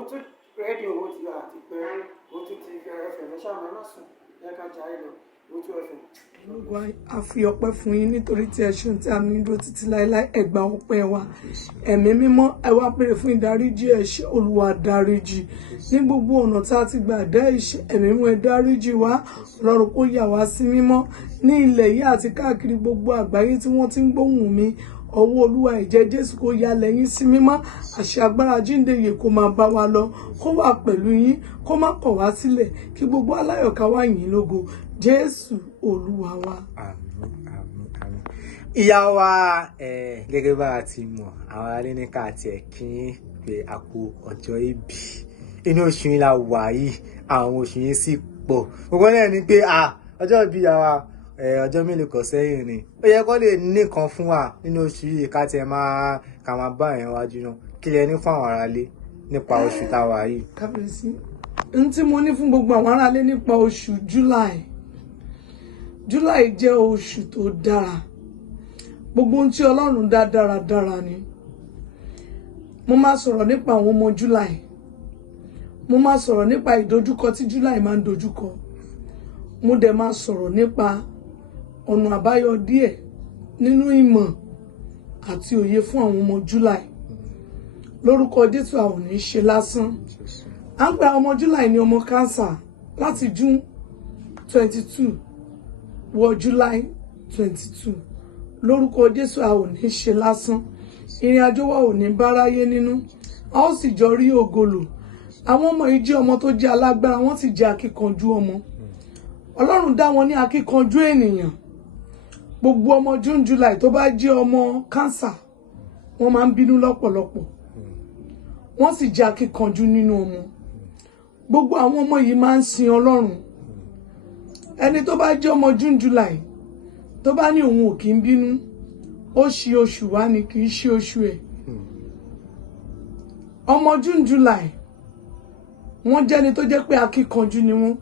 òun tún rédíò owó ti gbà àti pé òun tún ti ẹfẹ̀ lẹ́sà mẹ́mà sùn ẹ̀ka jáde lọ òun tún ẹfẹ̀. Olúwa a fi ọpẹ́ fún yín nítorí tí ẹ ṣeun tí a ní dúró títí láéláé ẹ gbà ọpẹ́ wa ẹ̀mí mímọ́ ẹ wá béèrè fún ìdáríjì ẹ̀ṣẹ̀ Olúwa dáríjì ní gbogbo ọ̀nà tá a ti gbà dá ẹ̀ṣẹ̀ ẹ̀mí mímọ́ ẹ dáríjì wá Ọlọ́run kó yà wá sí mímọ́ ní ilẹ̀ yìí àti káàkiri gbogbo àgbáyé tí wọ́n ti ń gbóhùn mi ọwọ́ Olúwa ẹ̀jẹ̀ Jésù kó ya lẹ́yìn sí mímọ́ àṣẹ agbára jíǹde yìí kó máa bá wa lọ kó wà pẹ̀lú yín kó má kọ̀ wá sílẹ̀ kí gbogbo aláyọ̀ká wá yìn lógo Jésù Olúwa wa. Àmín, àmín, àmín. Ìyá wa gẹ́gẹ́ bá a ti mọ̀ àwọn alẹ́ ní ká tiẹ̀ kí n pé a kú ọjọ́ ìbí inú oṣù yìí la wà yìí àwọn oṣù yìí sì pọ̀ gbogbo náà ni pé ọjọ́ ìbí àwa ọjọ́ mélòó kan sẹ́yìn ni ó yẹ kó lè nìkan fún wa nínú oṣù yìí ká tiẹ̀ máa bá yẹn wájú náà kí lẹ ní fún àwọn aráalé nípa oṣù táwa yìí. Kábíyèsí n tí mo ní fún gbogbo àwọn aráalé nípa oṣù July jẹ́ oṣù tó dára gbogbo ohun tí Ọlọ́run dá dáradára ni mo máa sọ̀rọ̀ nípa àwọn ọmọ July mo máa sọ̀rọ̀ nípa ìdojúkọ tí July máa ń dojúkọ mo dẹ̀ máa sọ̀rọ̀ nípa ọ̀nà àbáyọ díẹ̀ nínú ìmọ̀ àti òye fún àwọn ọmọ July lórúkọ Jésù a ò ní ṣe lásán à ń pè àwọn ọmọ July ní ọmọ cancer láti June 22 wọ July 22 lórúkọ Jésù a ò ní ṣe lásán ìrìn àjò wa ò ní báráyé nínú a ó sì jọ rí ògolo àwọn ọmọ yìí jẹ́ ọmọ tó jẹ́ alágbára wọ́n sì jẹ́ akíkanjú ọmọ Ọlọ́run dá wọn ní akíkanjú ènìyàn gbogbo ọmọ June July tó bá jẹ́ ọmọ cancer wọ́n máa ń bínú lọ́pọ̀lọpọ̀ wọ́n sì jẹ́ akíkanjú nínú ọmọ gbogbo àwọn ọmọ yìí máa ń sin Ọlọ́run ẹni tó bá jẹ́ ọmọ June July tó bá ní òun ò kí ń bínú ó ṣì oṣù wá ni kì í ṣe oṣù ẹ̀ ọmọ June July wọ́n jẹ́ ni tó jẹ́ pé akíkanjú ni wọ́n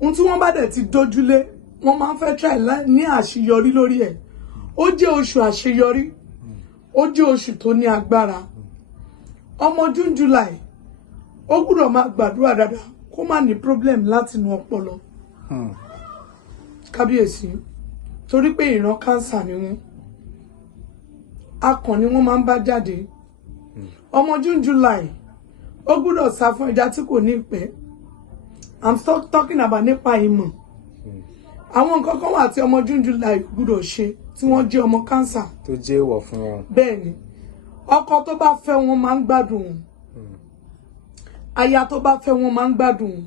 ohun tí wọ́n bá dẹ̀ ti dójúlé wọ́n máa ń fẹ́ try ní àṣeyọrí lórí ẹ̀ ó jẹ́ oṣù àṣeyọrí ó jẹ́ oṣù tó ní agbára ọmọ June July ó gbọ́dọ̀ máa gbàdúrà dáadáa kó má ní problem láti inú ọpọlọ kábíyèsí torí pé ìran cancer ni wọ́n akàn ni wọ́n máa ń bá jáde ọmọ June July ó gbọ́dọ̀ sá fún ẹja tí kò ní ìpẹ́ I'm still talking about nípa ìmọ̀ àwọn nǹkan kan wà tí ọmọ June July gbọ́dọ̀ ṣe tí wọ́n jẹ́ ọmọ cancer tó jẹ́ ìwọ̀ fún wọn. bẹ́ẹ̀ ni ọkọ tó bá fẹ́ wọn máa ń gbádùn wọn aya tó bá fẹ́ wọn máa ń gbádùn wọn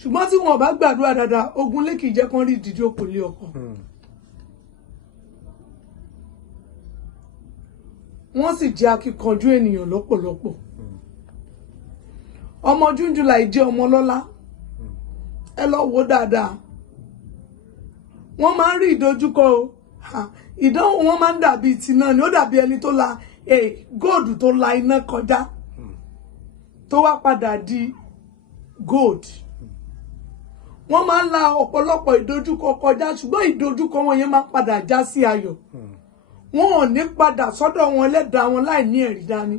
ṣùgbọ́n tí wọn ò bá gbàdúrà dáadáa ogun lè kì í jẹ́ kán rí ìdíje òkò lé ọkọ. wọ́n sì jẹ́ akíkanjú ènìyàn lọ́pọ̀lọpọ̀ ọmọ June July jẹ́ ọmọ lọ́lá ẹ lọ wò dáadáa wọ́n máa ń rí ìdojúkọ o ìdánwò wọn máa ń dàbí tìǹà ni ó dàbí ẹni tó la góòdù tó la iná kọjá tó wá padà di gold wọ́n máa ń la ọ̀pọ̀lọpọ̀ ìdojúkọ kọjá ṣùgbọ́n ìdojúkọ wọn yẹn máa ń padà já sí ayọ̀ wọn ò ní padà sọ́dọ̀ wọn Ẹlẹ́dàá wọn láì ní ẹ̀rí dání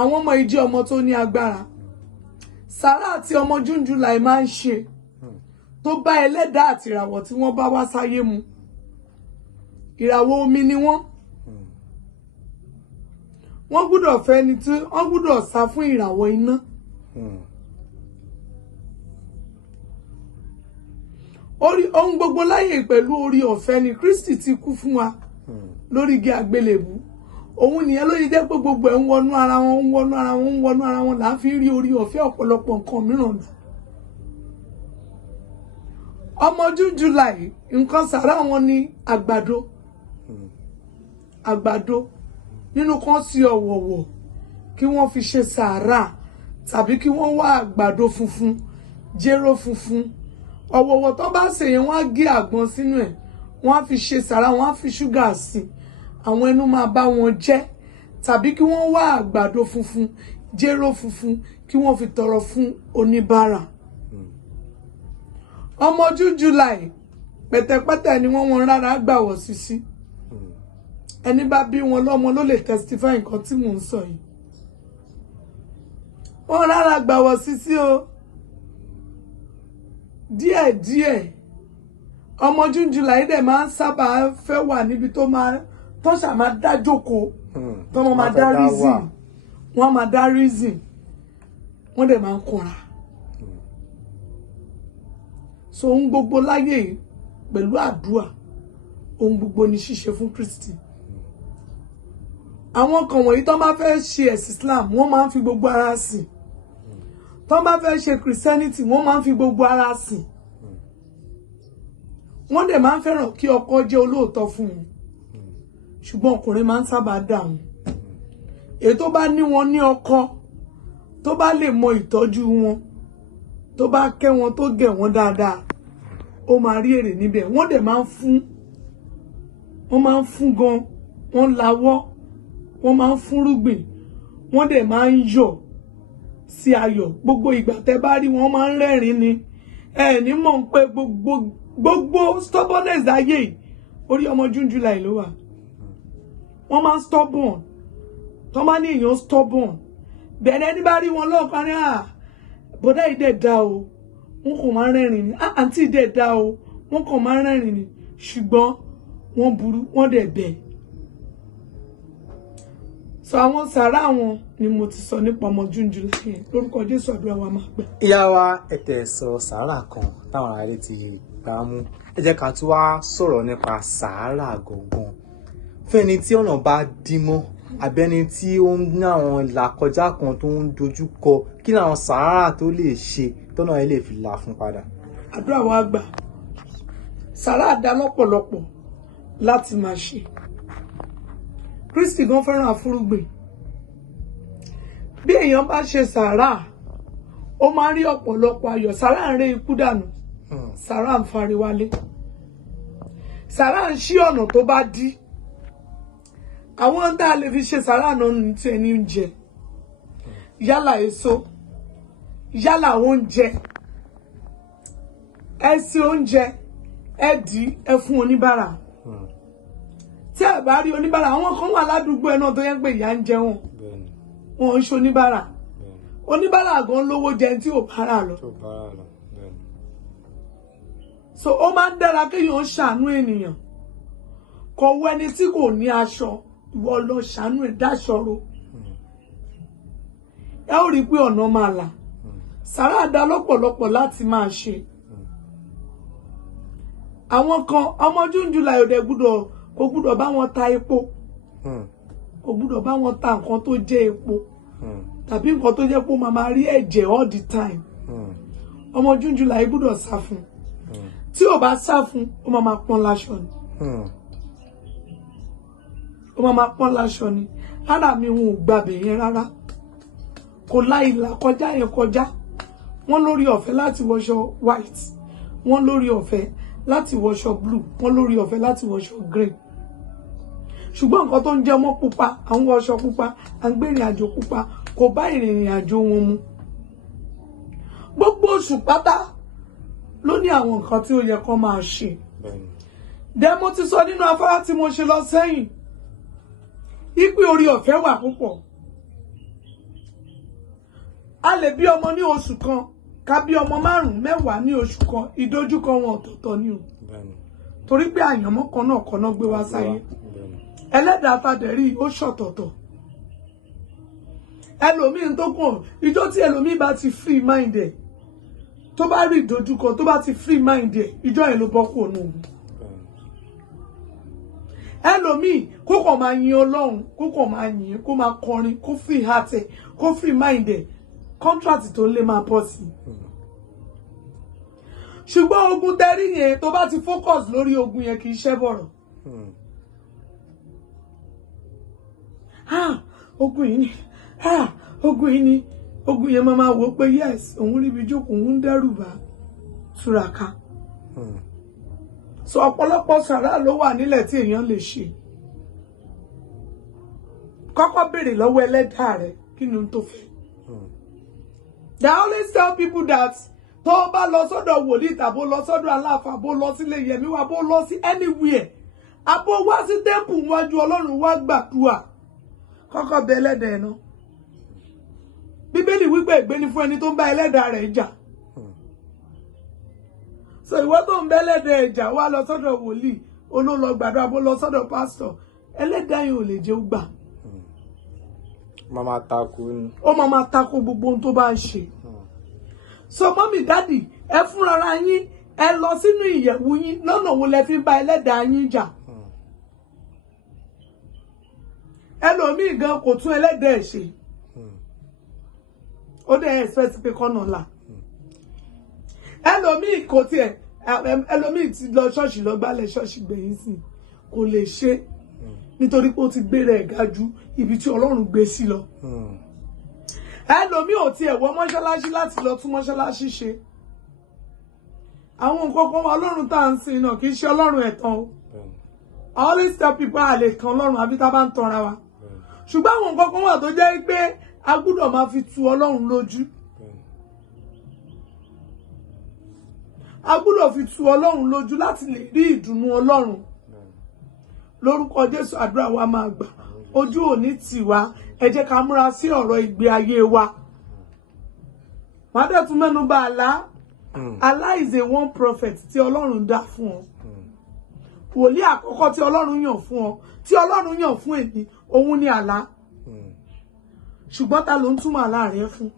àwọn ọmọ yìí jẹ́ ọmọ tó ní agbára sàrà àti ọmọ June July máa ń ṣe tó bá Ẹlẹ́dàá àti ìràwọ̀ tí wọ́n bá wá sáyé mu ìràwọ̀ omi ni wọ́n gbọ́dọ̀ fẹ́ ni tí wọ́n gbọ́dọ̀ sá fún ìràwọ̀ iná ohun gbogbo láyè pẹ̀lú orí ọ̀fẹ́ ni Kristi ti kú fún wa lórí igi àgbélébù òun nìyẹn ló yẹ jẹ́ pé gbogbo ẹ̀ ń wọnú ara wọn là ń fi rí orí ọ̀fẹ́ ọ̀pọ̀lọpọ̀ nǹkan mìíràn nù ọmọ June July nǹkan sàrà wọn ní àgbàdo nínú kan sí ọ̀wọ̀wọ̀ kí wọ́n fi ṣe sàrà tàbí kí wọ́n wá àgbàdo funfun jéró funfun ọ̀wọ̀wọ̀ tó bá ṣe yẹn wọ́n á gé àgbọn sínú ẹ̀ wọ́n á fi ṣe sàrà wọ́n á fi ṣúgà sí àwọn ẹnu máa bá wọn jẹ tàbí kí wọ́n wá àgbàdo funfun jéró funfun kí wọ́n fi tọrọ fún oníbàárà ọmọ June July pẹ̀tẹ̀pẹ̀tẹ̀ ni wọ́n wọn rárá gbà wọ̀ sísí ẹni bá bí wọn lọ́mọ ló lè testify nǹkan tí mò ń sọ yìí wọ́n rárá gbàwọ̀ sísí o díẹ̀díẹ̀ ọmọ June July dẹ̀ máa ń sábà fẹ́ wà níbi tó ṣà máa dá jókòó tó máa dá reason wọ́n máa dá reason wọ́n dẹ̀ máa ń kọ́ra so ohun gbogbo láyé yìí pẹ̀lú àdúrà ohun gbogbo ni ṣíṣe fún Kristi àwọn kan wọ̀nyí tó máa fẹ́ ṣe ẹ̀sìn Islam wọ́n máa ń fi gbogbo ara sìn tó máa fẹ́ ṣe Christianity wọ́n máa ń fi gbogbo ara sìn wọ́n dẹ̀ máa ń fẹ́ràn kí ọkọ jẹ́ olóòótọ́ fún wọn ṣùgbọ́n ọkùnrin máa ń sábà dà wọ́n èyí tó bá ní wọn ní ọkọ tó bá lè mọ ìtọ́jú wọn tó bá kẹ́ wọn tó gẹ̀ wọ́n dáadáa ó máa rí èrè níbẹ̀ wọ́n dẹ̀ máa ń fún gan wọ́n lawọ́ wọ́n máa ń fúnrúgbìn wọ́n dẹ̀ máa ń yọ̀ sí ayọ̀ gbogbo ìgbà tẹ́ bá rí wọn máa ń rẹ́rìn ni ní mọ̀ pé gbogbo stubbornness ayé orí ọmọ June July ló wà wọ́n máa ń stubborn tó máa ní èèyàn stubborn bẹ̀rẹ̀ ní bá rí wọn lọ́ọ̀kan ní bọ́dá ìdẹ̀ dá o wọ́n kàn máa ń rẹ́rìn ni àǹtí ìdẹ̀ dá o wọ́n kàn máa ń rẹ́rìn ni ṣùgbọ́n wọ́n burú wọ́n dẹ̀ bẹ̀ so àwọn sàrà wọn ni mo ti sọ nípa ọmọ June July yẹn lórúkọ Jésù àdúrà wa máa gbà. ìyá wa ẹ̀tẹ̀ sọ sàárà kan táwọn ará ti gbà mú ẹ jẹ́ ká tún wá sọ̀rọ̀ nípa sàárà gangan fún ẹni tí ọ̀nà bá dí mọ́ àbẹ́ni tí ó ń ní àwọn ìlàkọjá kan tó ń dojú kọ kí làwọn sàárà tó lè ṣe tọ́nà ẹ lè fi là fún padà. àdúrà wa gbà sàárà dá lọ́pọ̀lọpọ̀ láti máa ṣe Kristi gan fẹ́ràn àfúrúgbìn bí èèyàn bá ṣe sàárà ó máa rí ọ̀pọ̀lọpọ̀ ayọ̀ sàárà ń ré ikú dànù sàárà ń fari wálé sàárà ń ṣí ọ̀nà tó bá dí àwọn tá a lè fi ṣe sàárà náà ní tí ẹni ń jẹ yálà èso yálà oúnjẹ ẹ sí oúnjẹ ẹ dì í ẹ fún oníbàárà tí ẹ bá rí oníbàárà àwọn kan wà ládùúgbò ẹ náà tó yẹ pé ìyà ń jẹ wọn ń ṣe oníbàárà oníbàárà gan lówó jẹ tí ò bára lọ so ó máa ń dára kéèyàn ṣàánú ènìyàn kò wọ ẹni tí kò ní aṣọ ìwọ lọ ṣàánú ẹ dáṣọro ẹ ó rí i pé ọ̀nà máa là sàrà dá lọ́pọ̀lọpọ̀ láti máa ṣe àwọn kan ọmọ June July òde kò gbúdọ̀ bá wọn ta epo kò gbúdọ̀ bá wọn ta nǹkan tó jẹ́ epo tàbí nǹkan tó jẹ́ pé ó máa rí ẹ̀jẹ̀ all the time ọmọ June July gbúdọ̀ sá fún tí ò bá sá fún ó máa pọ́n láṣọ ni ó máa pọ́n láṣọ ni ara mi wọn ò gbàbẹ̀ yẹn rárá kò láìlà kọjá yẹn kọjá wọ́n lórí ọ̀fẹ́ láti wọṣọ white wọ́n lórí ọ̀fẹ́ láti wọṣọ blue wọ́n lórí ọ̀fẹ́ láti wọṣọ green ṣùgbọ́n nǹkan tó ń jẹ́ ọmọ pupa àwọn wọṣọ pupa à ń gbé ìrìn àjò pupa kò bá ìrìn àjò wọn mu gbogbo oṣù pátá ló ní àwọn nǹkan tí ó yẹ kó máa ṣe dẹ́ mo ti sọ nínú afárá tí mo ṣe lọ sẹ́yìn ìpè orí ọ̀fẹ́ wà púpọ̀ a lè bí ọmọ ní oṣù kan ká bí ọmọ 5 mẹ́wàá ní oṣù kan ìdojúkọ wọn ọ̀tọ̀ọ̀tọ̀ ni o torí pé àyànmọ́ kan náà gbé wá sáyé ẹlẹ́dàá tàdẹ̀rí ó ṣọ̀tọ̀ọ̀tọ̀ ẹlòmíín tó kàn ìjọ tí ẹlòmíín bá ti free mind ẹ̀ tó bá rí ìdojúkọ tó bá ti free mind ẹ̀ ìjọ yẹn ló bọ́ kú òun òun ẹlòmíín kó kàn máa yin Ọlọ́run kó kàn máa yin kó máa kọrin kó free heart ẹ̀ kó free mind ẹ̀ contract tó lè máa bọ́ sí ṣùgbọ́n ogun tẹ́rí yẹn tó bá ti focus lórí ogun yẹn kì í ṣẹ́ bọ̀rọ̀ ogun yìí ni ogun yìí ni ogun yẹn máa wò pé yes òun ríbi jókòó òun dẹ́rù bá túraká so ọ̀pọ̀lọpọ̀ sàrà ló wà nílẹ̀ tí èèyàn lè ṣe kọ́kọ́ béèrè lọ́wọ́ ẹlẹ́dàá rẹ kí ni ohun tó fẹ́. They always tell people that tó bá lọ sọ́dọ̀ wòlíì tàbó lọ sọ́dọ̀ aláàfáà bó lọ sílé yẹmí wá bó lọ sí anywhere àbó wá sí temple wájú Ọlọ́run wá gbàdúrà kọ́kọ́ bẹ ẹlẹ́dàá náà Bíbélì wípé ègbé ni fún ẹni tó ń bá ẹlẹ́dàá rẹ̀ jà. So ìwọ tó ń bá ẹlẹ́dàá ẹ̀ jà wá lọ sọ́dọ̀ wòlíì, olóòlọ gbàdúrà bó lọ sọ́dọ̀ pásítọ̀, ẹlẹ́dàá yìí ò lè jẹ́ ó gbà. Mama tako ni. Ó máa tako gbogbo ohun tó bá ń ṣe. So mọ́mì dádì, ẹ fúnra yín, ẹ lọ sínú ìyẹ̀wù yín, lọ́nà wo lẹ fi ń bá ẹlẹ́dàá yín jà. Ẹlòmíì gan kò tún ẹlẹ́dàá ẹ̀ ṣe. Ó dẹ̀ expect pé kọ́nà là. Ẹlòmíì kò tiẹ̀, ẹlòmíì ti lọ ṣọ́ọ̀ṣì lọ gbálẹ̀ ṣọ́ọ̀ṣì gbẹ̀yìn sí, kò lè ṣe nítorí pé ó ti gbé rẹ̀ ga ju ibi tí Ọlọ́run gbé sí lọ. Ẹlòmíì ò tiẹ̀ wọ mọ́ṣáláṣí láti lọ tún mọ́ṣáláṣí ṣe. Àwọn nǹkan kan wà Ọlọ́run tá à ń sìn náà kì í ṣe Ọlọ́run ẹ̀tàn o. I always tell people a lè kan Ọlọ́run àbí tá a bá ń tanra wa. Ṣùgbọ́n àwọn nǹkan kan wà tó jẹ́ pé a gbọ́dọ̀ máa fi tu Ọlọ́run lójú. A gbọ́dọ̀ fi tu Ọlọ́run lójú láti lè rí ìdùnnú Ọlọ́run. Lórúkọ Jésù àdúrà wa máa gbà. Ojú ò ní tì wá. Ẹ jẹ́ ká múra sí ọ̀rọ̀ ìgbé ayé wa. Màá dẹ̀ tún mẹ́nu bà àlá. Àlá is a one prophet tí Ọlọ́run dá fún ọ. Wòlíì àkọ́kọ́ tí Ọlọ́run yàn fún ọ, tí Ọlọ́run yàn fún èmi, òun ni àlá. Ṣùgbọ́n ta ló ń túmọ̀ àlá rẹ fún?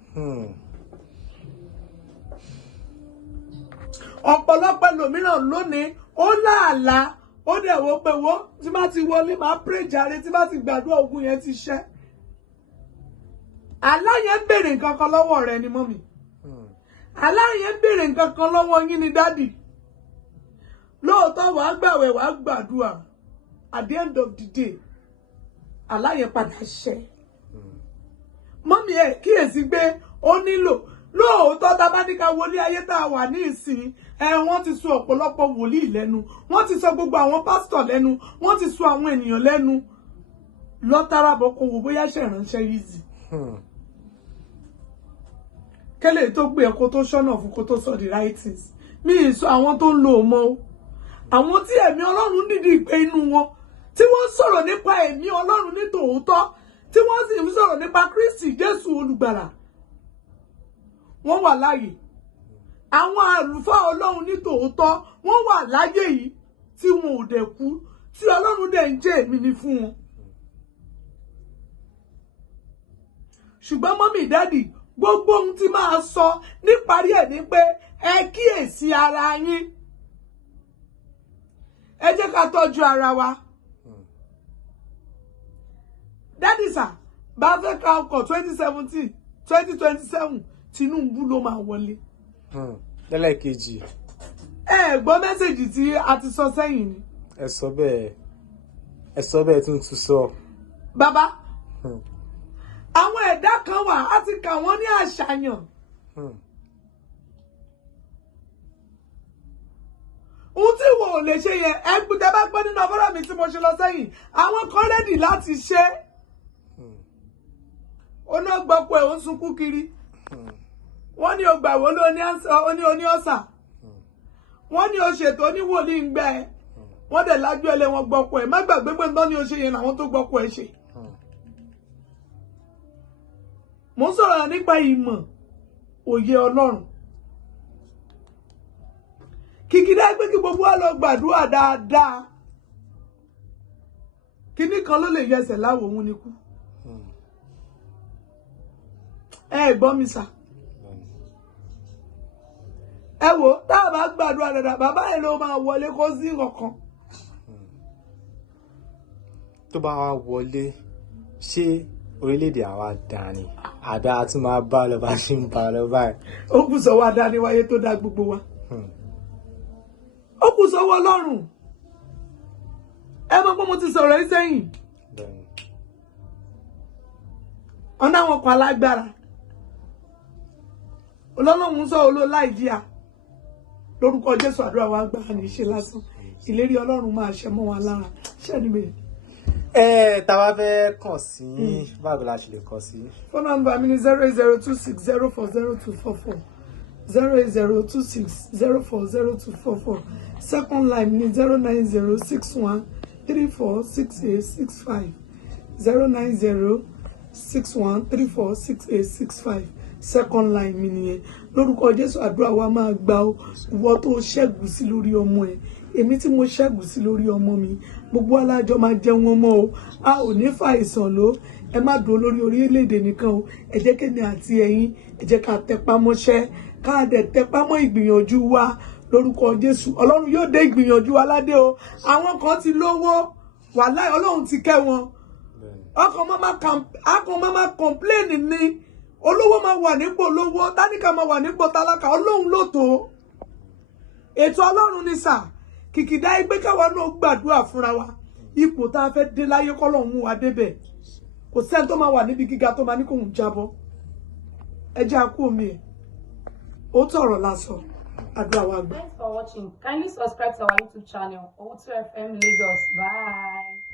Ọ̀pọ̀lọpọ̀ ẹlòmíràn lónìí ó láàlá, ó dẹ̀ wò pé wo tí bá ti wọlé máa pray jàre, tí bá ti gbàdúrà ogun yẹn ti ṣẹ́. Àlá yẹn béèrè nǹkan kan lọ́wọ́ rẹ ni mọ́mì. Àlá yẹn béèrè nǹkan kan lọ́wọ́ yín ni dádì. Lóòótọ́ wàá gbàwẹ̀ wàá gbàdúrà, at the end of the day àlá yẹn padà ṣẹ. Mọ́mì ẹ̀ kíyèsí pé ó nílò lóòótọ́ tá a bá ní ká wọlé ayé tá a wà ní ìsìn, wọ́n ti sọ ọ̀pọ̀lọpọ̀ wòlíì lẹ́nu, wọ́n ti sọ gbogbo àwọn pásítọ̀ lẹ́nu, wọ́n ti sọ àwọn ènìyàn lẹ́nu. Lọ́tàràbọ̀ kò wò bóyá ṣe ìránṣẹ́ yìí zì. Kẹ́lẹ̀ tó gbé ẹ̀kọ́ tó ṣọ́nà fún kó tó sọ the right things. Mi ì sọ àwọn tó ń lo òmò o. Àwọn tí ẹ̀mí Ọlọ́run dìdí ìpè inú wọn, tí wọ́n sọ̀rọ̀ nípa ẹ̀mí Ọlọ́run ní tòótọ́, tí wọ́n sì ń sọ̀rọ̀ nípa Kristi Jésù olùgbàlà, wọ́n wà láàyè. Àwọn àlùfáà Ọlọ́run ní tòótọ́ wọ́n wà láyé yìí tí wọn ò dẹ̀ kú, tí Ọlọ́run dẹ̀ ń jẹ́ èmi ni fún wọn. Ṣùgbọ́n mọ́mì dádì, gbogbo ohun tí máa sọ níparí ẹ̀ ni pé ẹ kíyèsí ara yín. Ẹ jẹ́ ká tọ́jú ara wa. Dádì sà, bá fẹ́ ka ọkọ̀ 2017, 2027, Tinubu ló máa wọlé. Lẹ́lẹ́kejì. Ẹ gbọ́ mẹ́sẹ̀jì tí a ti sọ sẹ́yìn ni. Ẹ sọ bẹ́ẹ̀ tún sọ. Bàbá, àwọn ẹ̀dá kan wà á ti kà wọ́n ní àṣàyàn. Ohun tí wọn ò lè ṣe yẹn, ẹgbùdẹ bá gbọ́ nínú ọfọ́rọ̀ mi tí mo ṣe lọ sẹ́yìn, àwọn kan rẹ́dì láti ṣe. Ó náà gbọ́pọ̀ ẹ̀ ó ń sunkún kiri. Wọ́n ní o gbàwó ló ní ọ̀sà. Wọ́n ní o ṣètò oníwòlíì ń gbẹ ẹ. Wọ́n dẹ̀ lájú ẹlẹ́ wọn gbọ́pọ̀ ẹ̀. Má gbàgbé pé ńtọ́ ni o ṣe yẹn làwọn tó gbọ́pọ̀ ẹ̀ ṣe. Mo ń sọ̀rọ̀ nípa ìmọ̀ òye Ọlọ́run. Kìkìdá pé kí gbogbo wa lọ gbàdúrà dáadáa. Kíní kan ló lè yẹsẹ̀ láwo òun ni kú. Ẹ gbọ́ mi sà. Ẹ wò tá a bá gbàdúrà dáadáa, bàbá ẹ̀ ló máa wọlé kó sí nǹkan. Tó bá wá wọlé, ṣé orílẹ̀-èdè àwa dáa ni? Àdá tún máa bá lọ bá ṣe ń bá lọ báyìí. Ó kù sọ́wọ́ adáni wáyé tó dá gbogbo wa. Ó kù sọ́wọ́ Ọlọ́run. Ẹ mọ̀ pé mo ti sọ̀rọ̀ yìí sẹ́yìn. Ọ̀nà àwọn kan alágbára. Ọlọ́run sọ olóláìjíà. Lórúkọ Jésù àdúrà wa gbà ní ṣe lásán. Ìlérí Ọlọ́run máa ṣẹ mọ́ wa lára. Ṣé ni bẹ́ẹ̀? Tá bá fẹ́ kàn sí báwo la ṣe lè kàn sí. Phone number mi ni 08026040244. 08026040244. Second line ni 09061346865. 61346865 second line mi nìyẹn. Lórúkọ Jésù àdúrà wa máa gbà ó. Ìwọ tó ṣẹ́gun sí lórí ọmọ ẹ, èmi tí mo ṣẹ́gun sí lórí ọmọ mi, gbogbo alájọ máa jẹun ọmọ o. A ò ní fàìsàn ló. Ẹ má dúró lórí orílẹ̀-èdè nìkan o. Ẹ jẹ́ kémi àti ẹ̀yin, ẹ jẹ́ ká tẹpá mọ́ṣẹ́, ká dẹ̀ tẹpá mọ́ ìgbìyànjú wa. Lórúkọ Jésù Ọlọ́run yóò dé ìgbìyànjú wa ládé o. Àwọn kan ti lówó, wàláhì Ọlọ́run ti kẹ́ wọn. Ọkàn máma complain ni. Olówó máa wà nípò lówó, tálíkà máa wà nípò tálákà. Ọlọ́run ló tó. Ètò Ọlọ́run ni sà. Kìkìdá ẹgbẹ́ káwa náà gbàdúrà fúnra wa. Ipò tá a fẹ́ dé láyé k'Ọlọ́run mú wa débẹ̀. Kò sẹ́ni tó máa wà níbi gíga tó máa ní kóhun jábọ́. Ẹ jẹ́ a kú omi ẹ̀. Ó tọ̀rọ̀ lásọ. Àdúrà wa gbà. Thanks for watching. Kindly subscribe to our YouTube channel, Owotu FM Lagos. Bye.